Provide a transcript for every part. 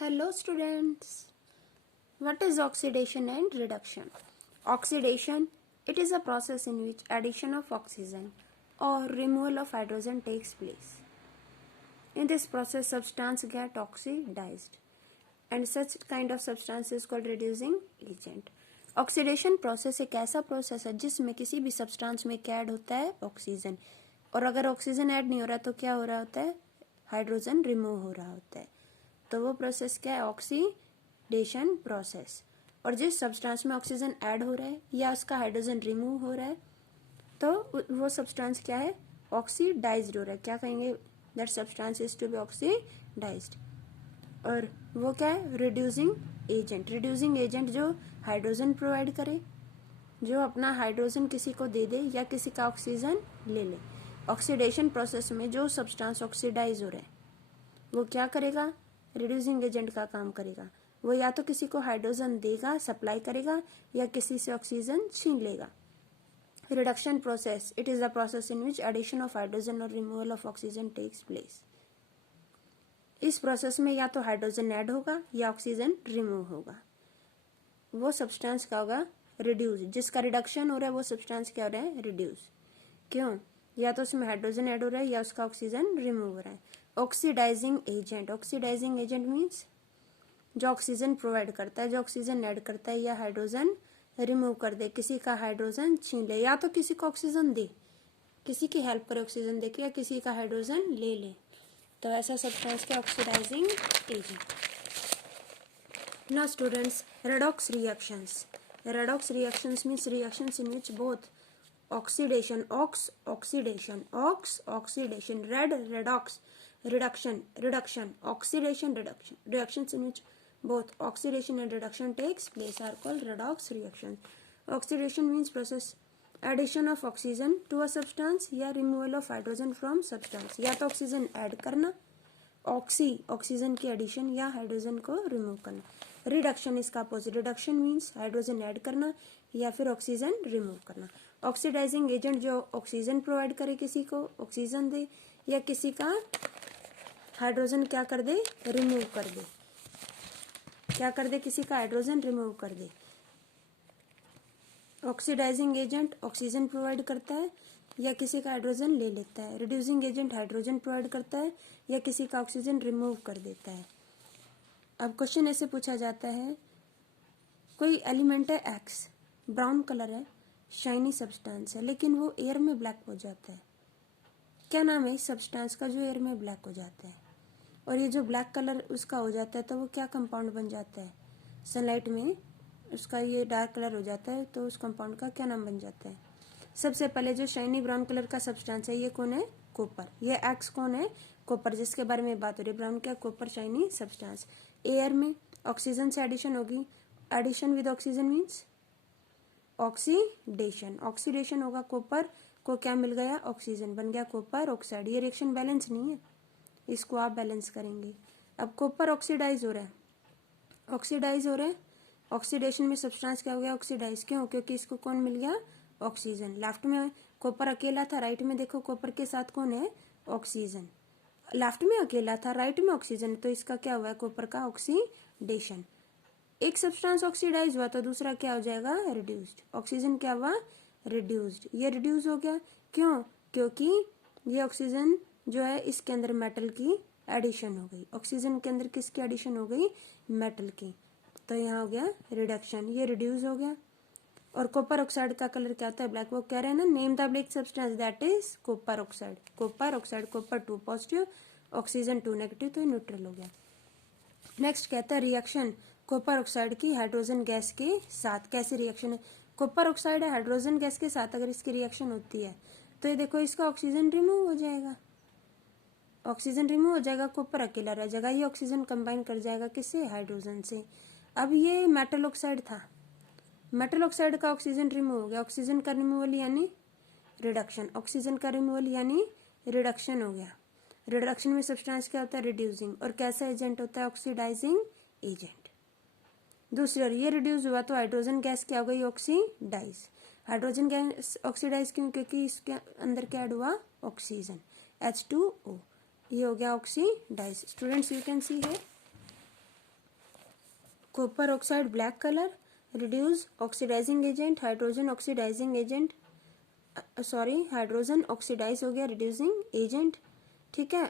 Hello students. What is oxidation and reduction? Oxidation, it is a process in which addition of oxygen or removal of hydrogen takes place. In this process, substance get oxidized and such kind of substance is called reducing agent. Oxidation process एक ऐसा process है जिसमें किसी भी substance में क्या add होता है, ऑक्सीजन, और अगर ऑक्सीजन ऐड नहीं हो रहा तो क्या हो रहा होता है, हाइड्रोजन रिमूव हो रहा होता है। तो वो प्रोसेस क्या है, ऑक्सीडेशन प्रोसेस। और जिस सब्सटेंस में ऑक्सीजन ऐड हो रहा है या उसका हाइड्रोजन रिमूव हो रहा है तो वो सब्सटेंस क्या है, ऑक्सीडाइज्ड हो रहा है। क्या कहेंगे, that substance is to be oxidized. और वो क्या है, रिड्यूसिंग एजेंट। रिड्यूसिंग एजेंट जो हाइड्रोजन प्रोवाइड करे, जो अपना हाइड्रोजन किसी को दे दे या किसी का ऑक्सीजन ले ले। ऑक्सीडेशन प्रोसेस में जो सब्सटेंस ऑक्सीडाइज हो रहा है वो क्या करेगा, रिड्यूसिंग एजेंट का काम करेगा। वो या तो किसी को हाइड्रोजन देगा, सप्लाई करेगा, या किसी से ऑक्सीजन छीन लेगा। Reduction process, it is a process in which addition of hydrogen और removal of oxygen takes place. इस प्रोसेस में या तो हाइड्रोजन ऐड होगा या ऑक्सीजन रिमूव होगा। वो सब्सटेंस क्या होगा, रिड्यूस। जिसका रिडक्शन हो रहा है वो सब्सटेंस क्या हो रहा है, रिड्यूस। क्यों, या तो उसमें हाइड्रोजन ऐड हो रहा है या उसका ऑक्सीजन रिमूव हो रहा है। Oxidizing agent, oxidizing agent means जो ऑक्सीजन प्रोवाइड करता है, जो ऑक्सीजन ऐड करता है या हाइड्रोजन रिमूव कर दे, किसी का हाइड्रोजन छीन ले, या तो किसी को ऑक्सीजन दे, किसी की हेल्प करे ऑक्सीजन दे के, या किसी का हाइड्रोजन ले ले, तो ऐसा सब्सटेंस क्या, oxidizing agent. Now students, redox reactions. Redox reactions means reactions in which both oxidation, oxidation, oxidation, redox, reduction, oxidation, reduction. Reactions in which both oxidation and reduction takes place are called redox reactions. Oxidation means process addition of oxygen to a substance या removal of hydrogen from substance। या तो oxygen add करना, oxygen की addition, या hydrogen को remove करना। Reduction इसका opposite, reduction means hydrogen add करना या फिर ऑक्सीजन रिमूव करना। ऑक्सीडाइजिंग एजेंट जो ऑक्सीजन प्रोवाइड करे, किसी को ऑक्सीजन दे या किसी का हाइड्रोजन क्या कर दे, रिमूव कर दे। क्या कर दे, किसी का हाइड्रोजन रिमूव कर दे। ऑक्सीडाइजिंग एजेंट ऑक्सीजन प्रोवाइड करता है या किसी का हाइड्रोजन ले लेता है। रिड्यूसिंग एजेंट हाइड्रोजन प्रोवाइड करता है या किसी का ऑक्सीजन रिमूव कर देता है। अब क्वेश्चन ऐसे पूछा जाता है, कोई एलिमेंट है एक्स, ब्राउन कलर है, शाइनी सब्सटेंस है, लेकिन वो एयर में ब्लैक हो जाता है। क्या नाम है इस सब्सटेंस का जो एयर में ब्लैक हो जाता है? और ये जो ब्लैक कलर उसका हो जाता है तो वो क्या कंपाउंड बन जाता है? सनलाइट में उसका ये डार्क कलर हो जाता है तो उस कंपाउंड का क्या नाम बन जाता है? सबसे पहले जो शाइनी ब्राउन कलर का सब्सटेंस है ये कौन है, कॉपर। ये एक्स कौन है, कॉपर, जिसके बारे में बात हो रही है। ब्राउन क्या, कॉपर शाइनी सब्सटेंस। एयर में ऑक्सीजन से एडिशन होगी, addition with oxygen means oxidation. Oxidation होगा, कॉपर को क्या मिल गया, ऑक्सीजन, बन गया कॉपर ऑक्साइड। ये रिएक्शन बैलेंस नहीं है, इसको आप बैलेंस करेंगे। अब कॉपर ऑक्सीडाइज हो रहा है, ऑक्सीडाइज हो रहा है, ऑक्सीडेशन में सब्सटेंस क्या हो गया, ऑक्सीडाइज। क्यों, क्योंकि इसको कौन मिल गया, ऑक्सीजन। लेफ्ट में कॉपर अकेला था, राइट में देखो कॉपर के साथ कौन है, ऑक्सीजन। लेफ्ट में अकेला था, राइट में ऑक्सीजन, तो इसका क्या हुआ है, कॉपर का ऑक्सीडेशन। एक सब्सटेंस ऑक्सीडाइज हुआ तो दूसरा क्या हो जाएगा, रिड्यूस्ड। ऑक्सीजन क्या हुआ, रिड्यूस्ड। ये रिड्यूस हो गया, क्यों, क्योंकि ये ऑक्सीजन जो है इसके अंदर मेटल की एडिशन हो गई। ऑक्सीजन के अंदर किसकी एडिशन हो गई, मेटल की, तो यहाँ हो गया रिडक्शन, ये रिड्यूस हो गया। और कॉपर ऑक्साइड का कलर क्या होता है, ब्लैक। वो कह रहे हैं ना, name the black substance, that is copper oxide. Copper oxide, copper 2 positive, oxygen 2 negative, तो न्यूट्रल हो गया। नेक्स्ट कहता है रिएक्शन कॉपर ऑक्साइड की हाइड्रोजन गैस के साथ। कैसे रिएक्शन है, कॉपर ऑक्साइड है हाइड्रोजन गैस के साथ, अगर इसकी रिएक्शन होती है तो ये देखो इसका ऑक्सीजन रिमूव हो जाएगा, ऑक्सीजन रिमूव हो जाएगा, कॉपर अकेला रह जाएगा, ये ऑक्सीजन कंबाइन कर जाएगा किससे, हाइड्रोजन से। अब ये मेटल ऑक्साइड था, मेटल ऑक्साइड का ऑक्सीजन रिमूव हो गया, ऑक्सीजन का रिमूवल यानी रिडक्शन, ऑक्सीजन का रिमूवल यानी रिडक्शन हो गया। रिडक्शन में सब्सटेंस क्या होता है, रिड्यूसिंग, और कैसा एजेंट होता है, ऑक्सीडाइजिंग एजेंट। दूसरी ओर ये रिड्यूस हुआ तो हाइड्रोजन गैस क्या हो गई, ऑक्सीडाइज। हाइड्रोजन गैस ऑक्सीडाइज क्यों, क्योंकि इसके अंदर क्या ऐड हुआ, ऑक्सीजन, H2O, ये हो गया oxidise. Students you can see है copper oxide black colour, reduce oxidising agent, hydrogen oxidising agent, sorry hydrogen oxidise हो गया रिड्यूसिंग एजेंट। ठीक है,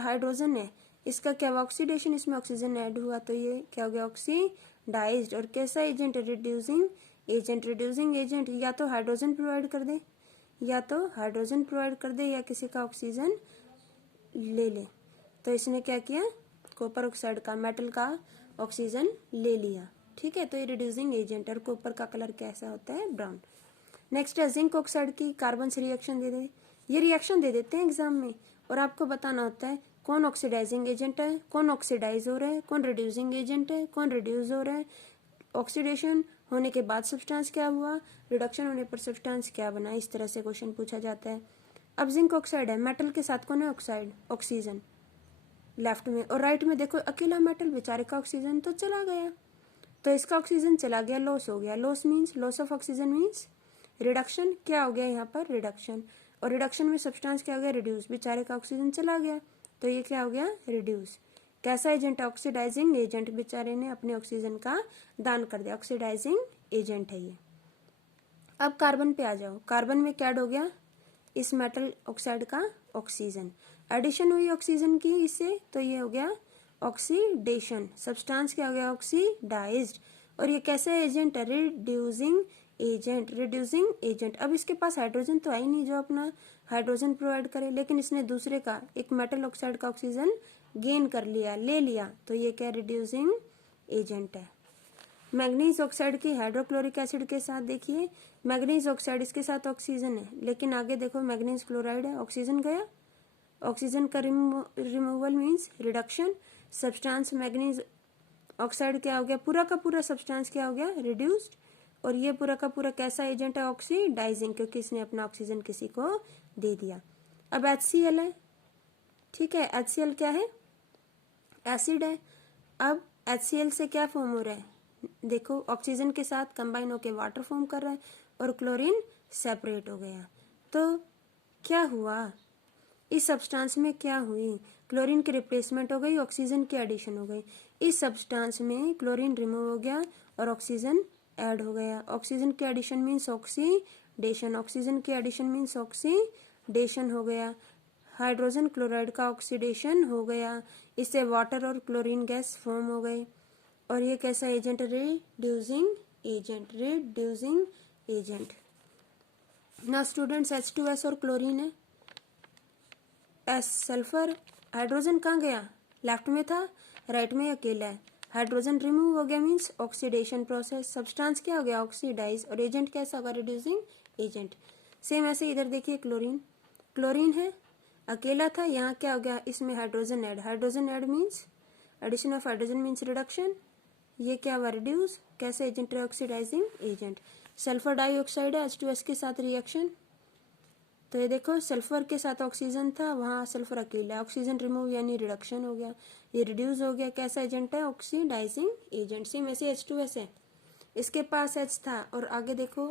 हाइड्रोजन है, इसका क्या हुआ ऑक्सीडेशन, इसमें ऑक्सीजन ऐड हुआ तो ये क्या हो गया ऑक्सीडाइज्ड। और कैसा एजेंट है रिड्यूसिंग एजेंट। रिड्यूसिंग एजेंट या तो हाइड्रोजन प्रोवाइड कर दे, या तो हाइड्रोजन प्रोवाइड कर दे या किसी का ऑक्सीजन ले ले। तो इसने क्या किया, कॉपर ऑक्साइड का मेटल का ऑक्सीजन ले लिया। ठीक है, तो ये रिड्यूसिंग एजेंट। और कॉपर का कलर कैसा होता है, ब्राउन। नेक्स्ट है जिंक ऑक्साइड की कार्बन से रिएक्शन दे दे। ये रिएक्शन दे देते हैं एग्जाम में और आपको बताना होता है कौन ऑक्सीडाइजिंग एजेंट है, कौन ऑक्सीडाइज हो रहा है, कौन रिड्यूसिंग एजेंट है, कौन रिड्यूस हो रहा है, ऑक्सीडेशन होने के बाद सब्सटेंस क्या हुआ, रिडक्शन होने पर सब्सटेंस क्या बना। इस तरह से क्वेश्चन पूछा जाता है। अब जिंक ऑक्साइड है, मेटल के साथ कौन है ऑक्साइड, ऑक्सीजन लेफ्ट में, और राइट में देखो अकेला मेटल, बेचारे का ऑक्सीजन तो चला गया। तो इसका ऑक्सीजन चला गया, लॉस हो गया। Loss means loss of oxygen means reduction. क्या हो गया यहाँ पर रिडक्शन, और रिडक्शन में सब्सटेंस क्या हो गया रिड्यूस, बेचारे का ऑक्सीजन चला गया तो ये क्या हो गया रिड्यूस। कैसा एजेंट है ऑक्सीडाइजिंग एजेंट, बेचारे ने अपने ऑक्सीजन का दान कर दिया, ऑक्सीडाइजिंग एजेंट है ये। अब कार्बन पे आ जाओ, कार्बन में क्या ऐड हो गया, इस मेटल ऑक्साइड का ऑक्सीजन, एडिशन हुई ऑक्सीजन की इससे तो ये हो गया ऑक्सीडेशन, सब्सटेंस क्या हो गया ऑक्सीडाइज्ड। और ये कैसा एजेंट है रिड्यूसिंग एजेंट, रिड्यूसिंग एजेंट। अब इसके पास हाइड्रोजन तो है ही नहीं जो अपना हाइड्रोजन प्रोवाइड करे, लेकिन इसने दूसरे का एक मेटल ऑक्साइड का ऑक्सीजन गेन कर लिया, ले लिया, तो ये क्या रिड्यूसिंग एजेंट है। मैग्नीज ऑक्साइड की हाइड्रोक्लोरिक एसिड के साथ देखिए, मैग्नीज ऑक्साइड इसके साथ ऑक्सीजन है, लेकिन आगे देखो मैग्नीज क्लोराइड है, ऑक्सीजन गया, ऑक्सीजन का removal means reduction, substance manganese oxide क्या हो गया, पूरा का पूरा सब्सटेंस क्या हो गया रिड्यूस्ड। और ये पूरा का पूरा कैसा एजेंट है ऑक्सीडाइजिंग, क्योंकि इसने अपना ऑक्सीजन किसी को दे दिया। अब HCl है, ठीक है, HCl क्या है एसिड है। अब HCl से क्या फॉर्म हो रहा है, देखो ऑक्सीजन के साथ कंबाइन होके वाटर फॉर्म कर रहा है और क्लोरीन सेपरेट हो गया। तो क्या हुआ इस सब्सटेंस में, क्या हुई क्लोरीन की रिप्लेसमेंट हो गई, ऑक्सीजन की एडिशन हो गई। इस सब्सटेंस में क्लोरीन रिमूव हो गया और ऑक्सीजन ऐड हो गया। ऑक्सीजन की एडिशन मीन्स ऑक्सीडेशन, ऑक्सीजन की एडिशन मीन्स ऑक्सीडेशन हो गया। हाइड्रोजन क्लोराइड का ऑक्सीडेशन हो गया, इससे वाटर और क्लोरीन गैस फॉर्म हो गई। और ये कैसा agent reducing agent, reducing agent. ना स्टूडेंट्स H2S और क्लोरीन है, एस सल्फर, हाइड्रोजन कहाँ गया, लेफ्ट में था, राइट में अकेला है, हाइड्रोजन रिमूव हो गया मीन्स ऑक्सीडेशन प्रोसेस, सब्सटेंस क्या हो गया ऑक्सीडाइज, और एजेंट कैसा होगा रिड्यूसिंग एजेंट। सेम ऐसे इधर देखिए क्लोरीन, क्लोरीन है अकेला था, यहाँ क्या हो गया इसमें hydrogen add, hydrogen add means addition of hydrogen means reduction, ये क्या हुआ रिड्यूस, कैसे एजेंट है ऑक्सीडाइजिंग एजेंट। सल्फर डाइऑक्साइड है H2S के साथ रिएक्शन, तो ये देखो सल्फर के साथ ऑक्सीजन था, वहाँ सल्फर अकेला, ऑक्सीजन रिमूव यानी रिडक्शन हो गया, ये रिड्यूस हो गया, कैसा एजेंट है ऑक्सीडाइजिंग एजेंट। सेम ऐसे H2S है, इसके पास H था और आगे देखो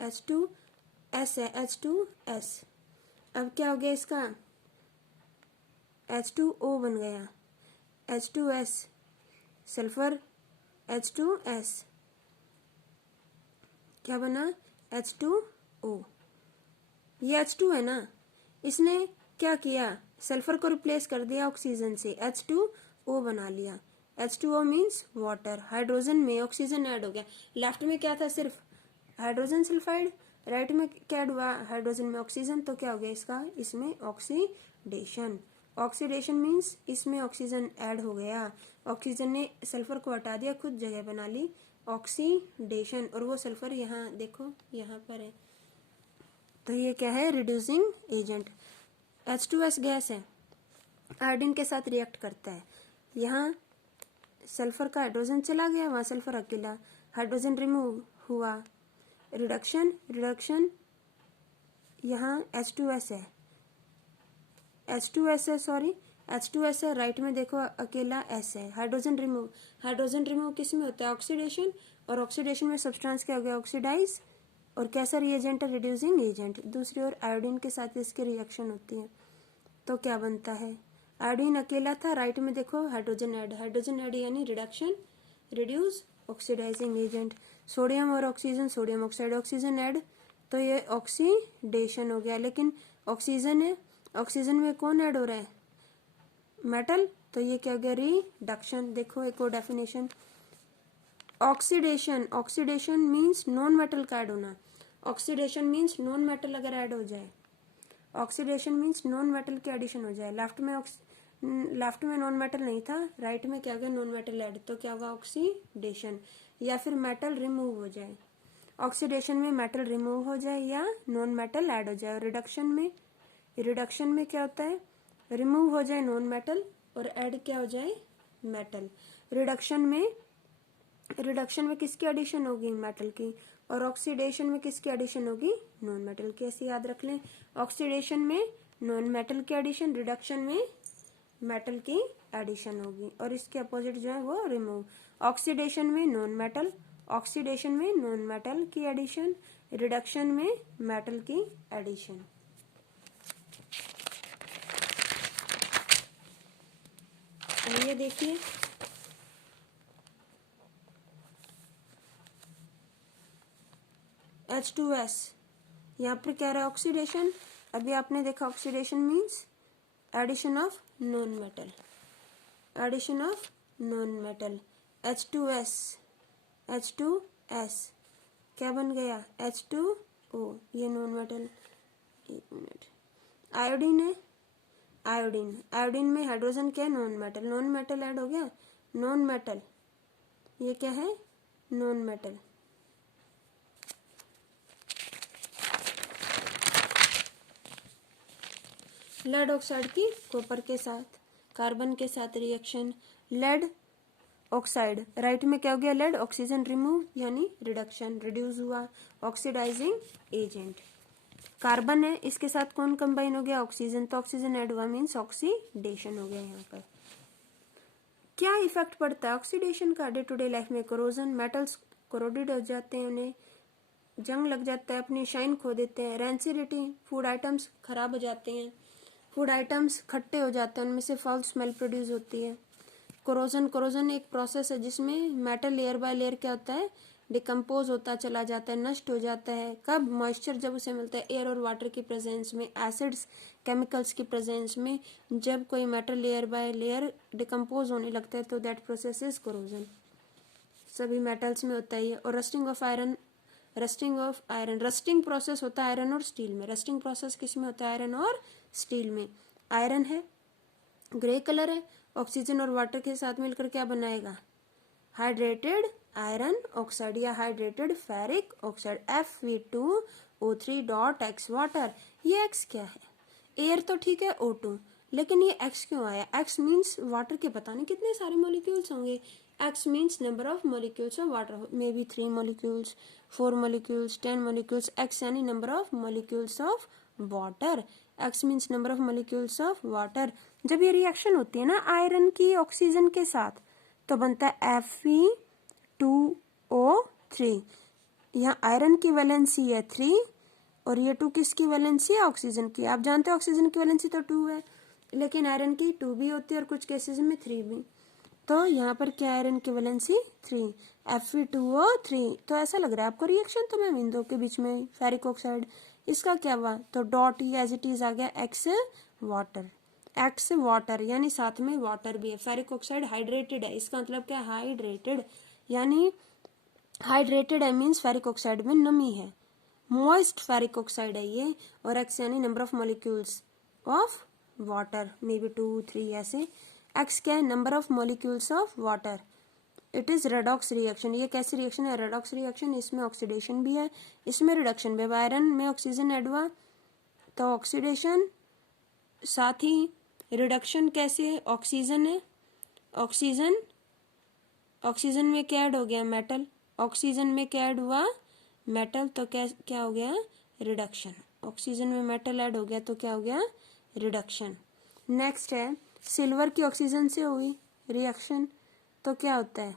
H2S है, H2S। अब क्या हो गया इसका H2O बन गया, H2S सल्फर H2S क्या बना H2O। ये H2 है ना, इसने क्या किया सल्फर को रिप्लेस कर दिया ऑक्सीजन से, H2O बना लिया। H2O मीन्स वाटर, हाइड्रोजन में ऑक्सीजन ऐड हो गया, लेफ्ट में क्या था सिर्फ हाइड्रोजन सल्फाइड, राइट में क्या ऐड हुआ हाइड्रोजन में ऑक्सीजन, तो क्या हो गया इसका इसमें ऑक्सीडेशन। ऑक्सीडेशन मीन्स इसमें ऑक्सीजन ऐड हो गया, ऑक्सीजन ने सल्फर को हटा दिया, खुद जगह बना ली, ऑक्सीडेशन। और वो सल्फर यहाँ देखो यहाँ पर है, तो ये क्या है रिड्यूसिंग एजेंट। H2S गैस है, आयोडीन के साथ रिएक्ट करता है, यहाँ सल्फर का हाइड्रोजन चला गया, वहाँ सल्फर अकेला, हाइड्रोजन रिमूव हुआ, रिडक्शन, रिडक्शन, यहाँ H2S है, H2S है सॉरी H2S है, राइट में देखो अकेला S है, हाइड्रोजन रिमूव, हाइड्रोजन रिमूव किस में होता है ऑक्सीडेशन, और ऑक्सीडेशन में सब्सटेंस क्या हो गया ऑक्सीडाइज, और कैसा रिएजेंट है रिड्यूसिंग एजेंट। दूसरी ओर आयोडीन के साथ इसके रिएक्शन होती है, तो क्या बनता है आयोडीन अकेला था, राइट में देखो हाइड्रोजन ऐड यानी reduction, reduce oxidising agent. Sodium और oxygen, sodium oxide oxygen add, तो ये ऑक्सीडेशन हो गया। लेकिन ऑक्सीजन है, ऑक्सीजन में कौन ऐड हो रहा है, मेटल, तो ये क्या हो गया, रिडक्शन। देखो एक और definition, oxidation, oxidation means non metal का ऐड होना। ऑक्सीडेशन मीन्स नॉन मेटल अगर ऐड हो जाए, ऑक्सीडेशन मीन्स नॉन मेटल की एडिशन हो जाए। लेफ्ट में नॉन मेटल नहीं था, राइट में क्या हो गया, नॉन मेटल ऐड, तो क्या होगा, ऑक्सीडेशन। या फिर मेटल रिमूव हो जाए, ऑक्सीडेशन में मेटल रिमूव हो जाए या नॉन मेटल ऐड हो जाए। रिडक्शन में क्या होता है, रिमूव हो जाए नॉन मेटल और ऐड क्या हो जाए, मेटल। रिडक्शन में किसकी एडिशन होगी, मेटल की। और ऑक्सीडेशन में किसकी एडिशन होगी, नॉन मेटल की। ऐसे याद रख लें, ऑक्सीडेशन में नॉन मेटल की एडिशन, रिडक्शन में मेटल की एडिशन होगी। और इसके अपोजिट जो है वो रिमूव। ऑक्सीडेशन में नॉन मेटल, ऑक्सीडेशन में नॉन मेटल की एडिशन, रिडक्शन में मेटल की एडिशन। ये देखिए, H2S, यहाँ पर क्या रहा है, ऑक्सीडेशन। अभी आपने देखा oxidation means addition of non metal, addition of non metal. H2S, H2S क्या बन गया, H2O, ये नॉन मेटल। एक मिनट, आयोडीन है, आयोडीन में हाइड्रोजन क्या है, नॉन मेटल ऐड हो गया, नॉन मेटल, ये क्या है, नॉन मेटल। लेड ऑक्साइड की कॉपर के साथ, कार्बन के साथ रिएक्शन, लेड ऑक्साइड, राइट में क्या हो गया, लेड, ऑक्सीजन रिमूव यानी रिडक्शन, रिड्यूस हुआ, ऑक्सीडाइजिंग एजेंट। कार्बन है, इसके साथ कौन कंबाइन हो गया, ऑक्सीजन, तो ऑक्सीजन ऐड हुआ मीन्स ऑक्सीडेशन हो गया। यहाँ पर क्या इफेक्ट पड़ता है ऑक्सीडेशन का डे टू डे लाइफ में, कोरोजन, मेटल्स कोरोडेड हो जाते हैं, उन्हें जंग लग जाता है, अपनी शाइन खो देते हैं। रेंसिडिटी, फूड आइटम्स खराब हो जाते हैं, फूड आइटम्स खट्टे हो जाते हैं, उनमें से फाउल स्मेल प्रोड्यूस होती है। कोरोजन एक प्रोसेस है जिसमें मेटल लेयर बाय लेयर क्या होता है, डिकम्पोज होता चला जाता है, नष्ट हो जाता है। कब, मॉइस्चर जब उसे मिलता है, एयर और वाटर की प्रेजेंस में, एसिड्स केमिकल्स की प्रेजेंस में, जब कोई metal layer by layer decompose होने लगता है तो दैट प्रोसेस इज कोरोजन। सभी मेटल्स में होता है ये। और rusting of iron, rusting process होता है आयरन और स्टील में। रस्टिंग प्रोसेस किस में होता है, आयरन और स्टील में। आयरन है, ग्रे कलर है, ऑक्सीजन और वाटर के साथ मिलकर क्या बनाएगा, हाइड्रेटेड आयरन ऑक्साइड या hydrated ferric oxide, Fe2O3.X water. ये X क्या है, एयर तो ठीक है O2, लेकिन ये X क्यों आया, X मीन्स वाटर के पता नहीं कितने सारे मॉलिक्यूल्स होंगे। X means number of molecules of water, may be 3 molecules, 4 molecules, 10 molecules. X यानी number of molecules of water, X means number of molecules of water. जब ये रिएक्शन होती है ना आयरन की ऑक्सीजन के साथ, तो बनता है Fe2O3। यहाँ आयरन की वैलेंसी है 3 और ये 2 किसकी वैलेंसी है, ऑक्सीजन की। आप जानते हैं ऑक्सीजन की वैलेंसी तो 2 है, लेकिन आयरन की 2 भी होती है और कुछ केसेस में 3 भी। तो यहाँ पर क्या, आयरन की वैलेंसी 3, Fe2O3। तो ऐसा लग रहा है आपको रिएक्शन, तो मैम इन दो के बीच में फेरिक ऑक्साइड, इसका क्या हुआ, तो डॉट ये एज इट इज आ गया X वाटर, यानी साथ में वाटर भी है। फेरिक ऑक्साइड हाइड्रेटेड है, इसका मतलब क्या, हाइड्रेटेड, यानी हाइड्रेटेड है मीन्स फेरिक ऑक्साइड में नमी है, मॉइस्ट फेरिक ऑक्साइड है ये। और X यानी number of molecules of water, may be 2, 3 ऐसे। X क्या है, number of molecules of water. It is redox reaction, ये कैसी रिएक्शन है, रेडॉक्स रिएक्शन। इसमें ऑक्सीडेशन भी है, इसमें रिडक्शन भी। आयरन में ऑक्सीजन ऐड हुआ तो ऑक्सीडेशन, साथ ही रिडक्शन कैसे है, ऑक्सीजन है, ऑक्सीजन में क्या ऐड हो गया, मेटल, ऑक्सीजन में क्या ऐड हुआ, मेटल, तो क्या हो गया, रिडक्शन। ऑक्सीजन में मेटल ऐड हो गया तो क्या हो गया, रिडक्शन। नेक्स्ट है, सिल्वर की ऑक्सीजन से हुई रिएक्शन तो क्या होता है,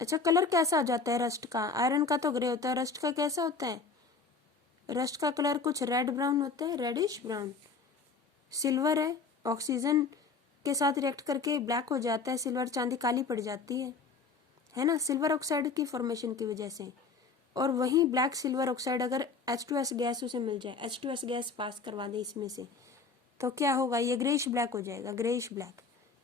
अच्छा कलर कैसा आ जाता है रस्ट का, आयरन का तो ग्रे होता है, रस्ट का कैसा होता है, रस्ट का कलर कुछ रेड ब्राउन होता है, रेडिश ब्राउन। सिल्वर है, ऑक्सीजन के साथ रिएक्ट करके ब्लैक हो जाता है, सिल्वर चांदी काली पड़ जाती है ना, सिल्वर ऑक्साइड की फॉर्मेशन की वजह से। और वहीं ब्लैक सिल्वर ऑक्साइड अगर H2S गैस उसे मिल जाए, H2S गैस पास करवा दे इसमें से, तो क्या होगा, ये ग्रेइश ब्लैक हो जाएगा, ग्रेइश ब्लैक।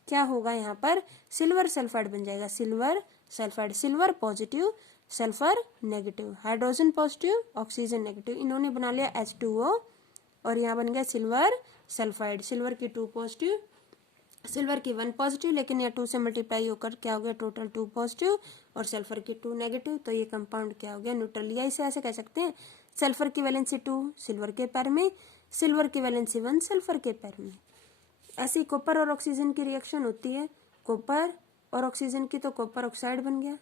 क्या होगा यहाँ पर, सिल्वर सल्फाइड बन जाएगा, silver sulphide, silver positive sulphur negative, hydrogen positive oxygen negative, इन्होंने बना लिया H2O और यहाँ बन गया सिल्वर सल्फाइड। सिल्वर की 2 पॉजिटिव, सिल्वर की 1 पॉजिटिव, लेकिन यह 2 से मल्टीप्लाई होकर क्या हो गया, टोटल 2 पॉजिटिव और सल्फर की 2 नेगेटिव, तो ये कंपाउंड क्या हो गया, न्यूट्रल। या इसे ऐसे कह सकते हैं, सल्फर की वैलेंसी 2 सिल्वर के पैर में, सिल्वर की वैलेंसी 1 सल्फर के पैर में। ऐसी कॉपर और ऑक्सीजन की रिएक्शन होती है, कॉपर और ऑक्सीजन की, तो कॉपर ऑक्साइड बन गया।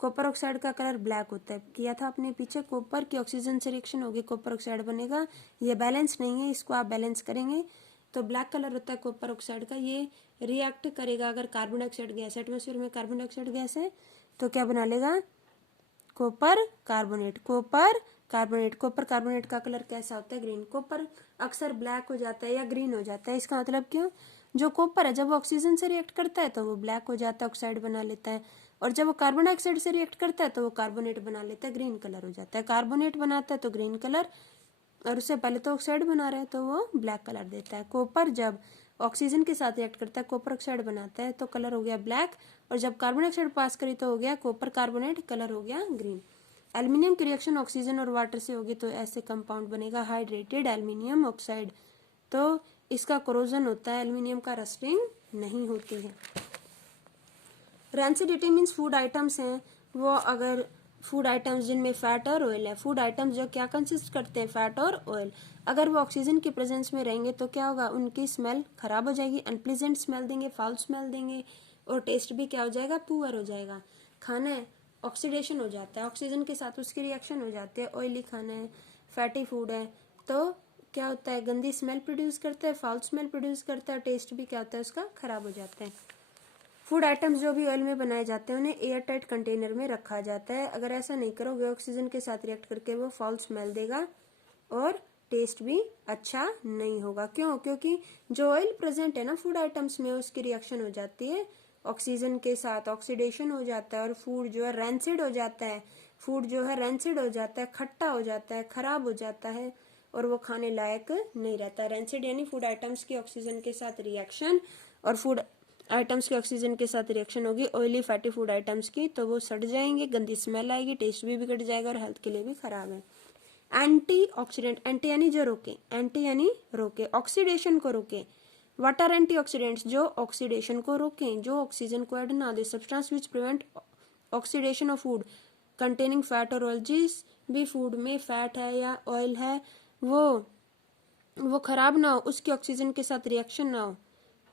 कॉपर ऑक्साइड का कलर ब्लैक होता है, किया था आपने पीछे, कॉपर की ऑक्सीजन से रिएक्शन होगी, कॉपर ऑक्साइड बनेगा। ये बैलेंस नहीं है, इसको आप बैलेंस करेंगे तो ब्लैक कलर होता है कॉपर ऑक्साइड का। ये रिएक्ट करेगा, अगर कार्बन डाइऑक्साइड गैस, एटमॉस्फेयर में कार्बन डाइऑक्साइड गैस है तो क्या बना लेगा, copper carbonate, copper carbonate. Copper carbonate का कलर कैसा होता है, ग्रीन। कॉपर अक्सर ब्लैक हो जाता है या ग्रीन हो जाता है, इसका मतलब क्यों, जो कॉपर है जब वो ऑक्सीजन से रिएक्ट करता है तो वो ब्लैक हो जाता है, ऑक्साइड बना लेता है, और जब वो कार्बन डाइऑक्साइड से रिएक्ट करता है तो वो कार्बोनेट बना लेता है, ग्रीन कलर हो जाता है। कार्बोनेट बनाता है तो ग्रीन कलर, और उससे पहले तो ऑक्साइड बना रहा है तो वो ब्लैक कलर देता है। कॉपर जब ऑक्सीजन के साथ रिएक्ट करता है, कॉपर ऑक्साइड बनाता है तो कलर हो गया ब्लैक, और जब कार्बन डाइऑक्साइड पास करी तो हो गया कॉपर कार्बोनेट, कलर हो गया ग्रीन। एल्यूमिनियम की रिएक्शन ऑक्सीजन और वाटर से होगी तो ऐसे कंपाउंड बनेगा हाइड्रेटेड एल्यूमिनियम ऑक्साइड, तो इसका कोरोजन होता है, एल्यूमिनियम का रस्टिंग नहीं होती है। रैंसिडिटी मीन्स फूड आइटम्स हैं वो, अगर फूड आइटम्स जिनमें फैट और ऑयल है, फूड आइटम्स जो क्या कंसिस्ट करते हैं, फैट और ऑयल, अगर वो ऑक्सीजन की प्रेजेंस में रहेंगे तो क्या होगा, उनकी स्मेल खराब हो जाएगी, अनप्लीजेंट स्मेल देंगे, फाउल स्मेल देंगे, और टेस्ट भी क्या हो जाएगा, पुअर हो जाएगा। खाना है, ऑक्सीडेशन हो जाता है, ऑक्सीजन के साथ उसकी रिएक्शन हो जाती है, ऑयली खाना है, फैटी फूड है, तो क्या होता है, गंदी स्मेल प्रोड्यूस करता है, फाउल स्मेल प्रोड्यूस करता है, टेस्ट भी क्या होता है उसका, खराब हो जाता है। फूड आइटम्स जो भी ऑयल में बनाए जाते हैं उन्हें एयर टाइट कंटेनर में रखा जाता है, अगर ऐसा नहीं करोगे ऑक्सीजन के साथ रिएक्ट करके वो फाउल स्मेल देगा और टेस्ट भी अच्छा नहीं होगा। क्यों, क्योंकि जो ऑयल प्रेजेंट है ना फूड आइटम्स में, उसकी रिएक्शन हो जाती है ऑक्सीजन के साथ, ऑक्सीडेशन हो जाता है और फूड जो है रैंसिड हो जाता है, फूड जो है रैंसिड हो जाता है, खट्टा हो जाता है, खराब हो जाता है और वो खाने लायक नहीं रहता। रैंसिड यानी फूड आइटम्स की ऑक्सीजन के साथ रिएक्शन, और फूड आइटम्स के ऑक्सीजन के साथ रिएक्शन होगी ऑयली फैटी फूड आइटम्स की, तो वो सड़ जाएंगे, गंदी स्मेल आएगी, टेस्ट भी बिगड़ जाएगा और हेल्थ के लिए भी खराब है। एंटी ऑक्सीडेंट, एंटी यानी जो रोके, एंटी यानी रोके, ऑक्सीडेशन को रोके। व्हाट आर एंटी ऑक्सीडेंट्स, जो ऑक्सीडेशन को रोकें, जो ऑक्सीजन को ऐड ना दे। Substance which prevent oxidation of food containing fat और ऑयल, जिस भी फूड में फैट है या ऑयल है वो खराब ना हो, उसकी ऑक्सीजन के साथ रिएक्शन ना हो,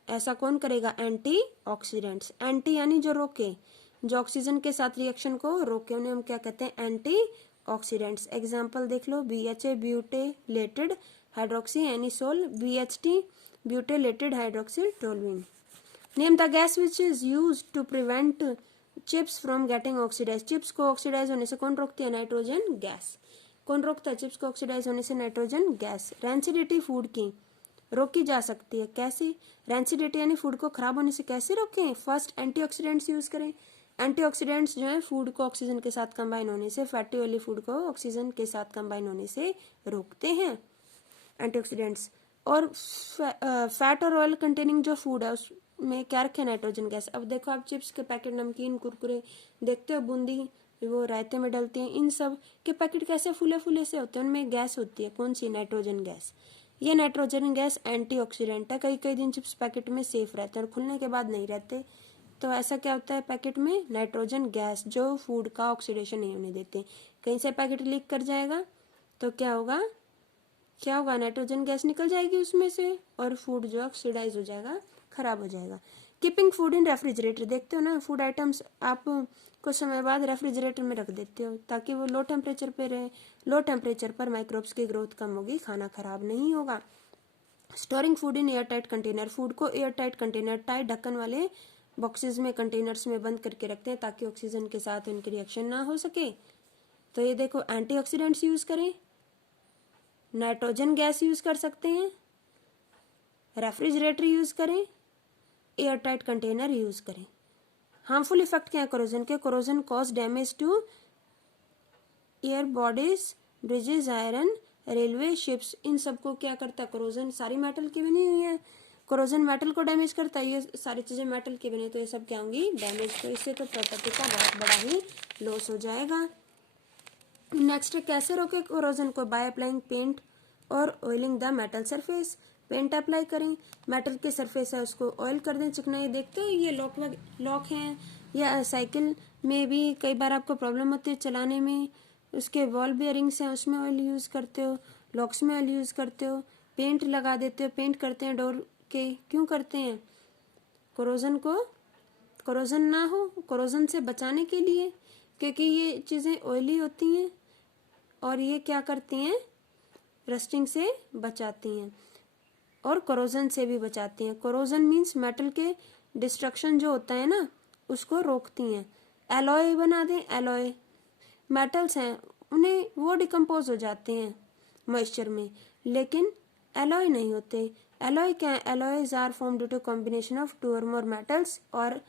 ऐसा कौन करेगा, एंटी ऑक्सीडेंट्स। एंटी यानी जो रोके, जो ऑक्सीजन के साथ रिएक्शन को रोके, उन्हें हम क्या कहते हैं, एंटी ऑक्सीडेंट्स। एग्जांपल देख लो, BHA butylated hydroxy anisole, BHT butylated hydroxyl toluene. Name the gas which is used to prevent chips from getting oxidise, chips को ऑक्सीडाइज होने से कौन रोकती है, नाइट्रोजन गैस। कौन रोकता है चिप्स को ऑक्सीडाइज होने से, नाइट्रोजन गैस। रैंसिडिटी फूड की रोकी जा सकती है, कैसे, रैंसिडिटी यानी फूड को खराब होने से कैसे रोकें, फर्स्ट एंटीऑक्सीडेंट्स यूज करें। एंटीऑक्सीडेंट्स जो है फूड को ऑक्सीजन के साथ कंबाइन होने से, फैटी ऑयली फूड को ऑक्सीजन के साथ कंबाइन होने से रोकते हैं एंटीऑक्सीडेंट्स। और फैट और ऑयल कंटेनिंग जो फूड है उसमें क्या रखे, नाइट्रोजन गैस। अब देखो आप चिप्स के पैकेट, नमकीन, कुरकुरे देखते हो, बूंदी वो रायते में डलती हैं, इन सब के पैकेट कैसे फूले फूले से होते हैं, उनमें गैस होती है, कौन सी, नाइट्रोजन गैस। ये नाइट्रोजन गैस एंटीऑक्सीडेंट है, कई कई दिन चिप्स पैकेट में सेफ रहते हैं और खुलने के बाद नहीं रहते, तो ऐसा क्या होता है पैकेट में, नाइट्रोजन गैस जो फूड का ऑक्सीडेशन नहीं होने देते। कहीं से पैकेट लीक कर जाएगा तो क्या होगा, नाइट्रोजन गैस निकल जाएगी उसमें से और फूड जो ऑक्सीडाइज हो जाएगा, खराब हो जाएगा। कीपिंग फूड इन रेफ्रिजरेटर, देखते हो ना फूड आइटम्स आप कुछ समय बाद रेफ्रिजरेटर में रख देते हो ताकि वो लो टेम्परेचर पे रहे, लो टेम्परेचर पर माइक्रोब्स की ग्रोथ कम होगी, खाना खराब नहीं होगा। Storing food in air tight container, food को एयर टाइट कंटेनर, टाइट ढक्कन वाले बॉक्सेस में, कंटेनर्स में बंद करके रखते हैं ताकि ऑक्सीजन के साथ उनकी रिएक्शन ना हो सके। तो ये देखो एंटीऑक्सीडेंट्स यूज करें, नाइट्रोजन गैस यूज कर सकते हैं, रेफ्रिजरेटर यूज करें, एयर टाइट कंटेनर यूज करें। हार्मफुल इफेक्ट क्या है कोरोजन के? Corrosion cause damage to air bodies, bridges, iron, railway, ships, इन सबको क्या करता है कोरोजन? सारी मेटल की बनी हुई है, कोरोजन मेटल को डैमेज करता है। ये सारी चीजें मेटल की बनी, तो ये सब क्या होंगी? डैमेज। तो इससे तो प्रॉपर्टी का बहुत बड़ा ही लॉस हो जाएगा। नेक्स्ट, कैसे रोके कोरोजन को? बाय अप्लाइंग पेंट और oiling the metal surface. Paint apply करें, मेटल के सरफेस है उसको ऑयल कर दें, चिकनाई। देखते हैं ये लॉक हैं या साइकिल में भी कई बार आपको प्रॉब्लम होती है चलाने में, उसके वॉल बियरिंग्स हैं उसमें ऑयल यूज करते हो, लॉक्स में ऑयल यूज करते हो, पेंट लगा देते हो, पेंट करते हैं डोर के। क्यों करते हैं? कोरोजन ना हो, कोरोजन से बचाने के लिए, क्योंकि ये चीजें ऑयली होती हैं और ये क्या करती हैं? रस्टिंग से बचाती हैं और कोरोजन से भी बचाती हैं। कोरोजन मीन्स मेटल के डिस्ट्रक्शन जो होता है ना, उसको रोकती हैं। एलॉय बना दें, एलॉय मेटल्स हैं उन्हें वो डिकम्पोज हो जाते हैं मॉइस्चर में, लेकिन एलॉय नहीं होते। एलॉय क्या है? Alloys are form due to combination of two or more metals or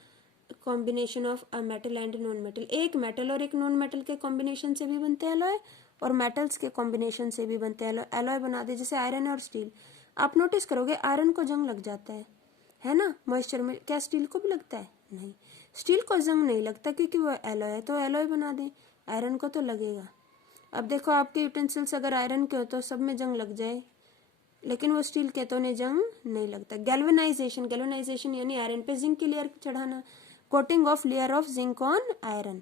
combination of a metal and non metal. एक मेटल और एक नॉन मेटल के कॉम्बिनेशन से भी बनते हैं एलॉय, और मेटल्स के कॉम्बिनेशन से भी बनते हैं एलॉय। एलॉय बना दे, जैसे आयरन और स्टील। आप नोटिस करोगे आयरन को जंग लग जाता है ना मॉइस्चर में। क्या स्टील को भी लगता है? नहीं, स्टील को जंग नहीं लगता क्योंकि वो एलॉय है, तो एलॉय बना दें। आयरन को तो लगेगा। अब देखो आपके यूटेंसिल्स अगर आयरन के हो तो सब में जंग लग जाए, लेकिन वो स्टील के तो उन्हें जंग नहीं लगता। गैल्वेनाइजेशन, गैल्वेनाइजेशन यानी आयरन पे जिंक की लेयर चढ़ाना। Coating of layer of zinc on iron,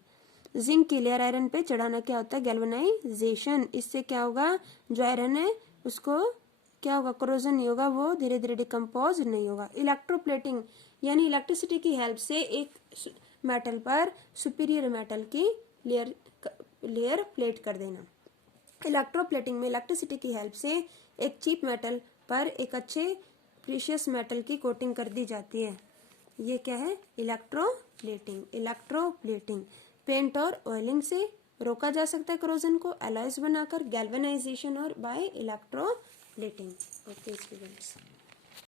zinc की लेयर आयरन पे चढ़ाना क्या होता है? गैल्वेनाइजेशन। इससे क्या होगा? जो आयरन है उसको क्या होगा? कोरोजन नहीं होगा, वो धीरे धीरे डिकम्पोज नहीं होगा। इलेक्ट्रोप्लेटिंग यानी इलेक्ट्रिसिटी की हेल्प से एक मेटल पर सुपीरियर मेटल की लेयर प्लेट कर देना। इलेक्ट्रोप्लेटिंग में इलेक्ट्रिसिटी की हेल्प से एक चीप मेटल पर एक अच्छे प्रीशियस मेटल की कोटिंग कर दी जाती है। ये क्या है? इलेक्ट्रोप्लेटिंग। इलेक्ट्रोप्लेटिंग पेंट और ऑयलिंग से रोका जा सकता है कोरोजन को, एलॉयज बनाकर, गैल्वेनाइजेशन और बाय इलेक्ट्रोप्लेटिंग। Okay students.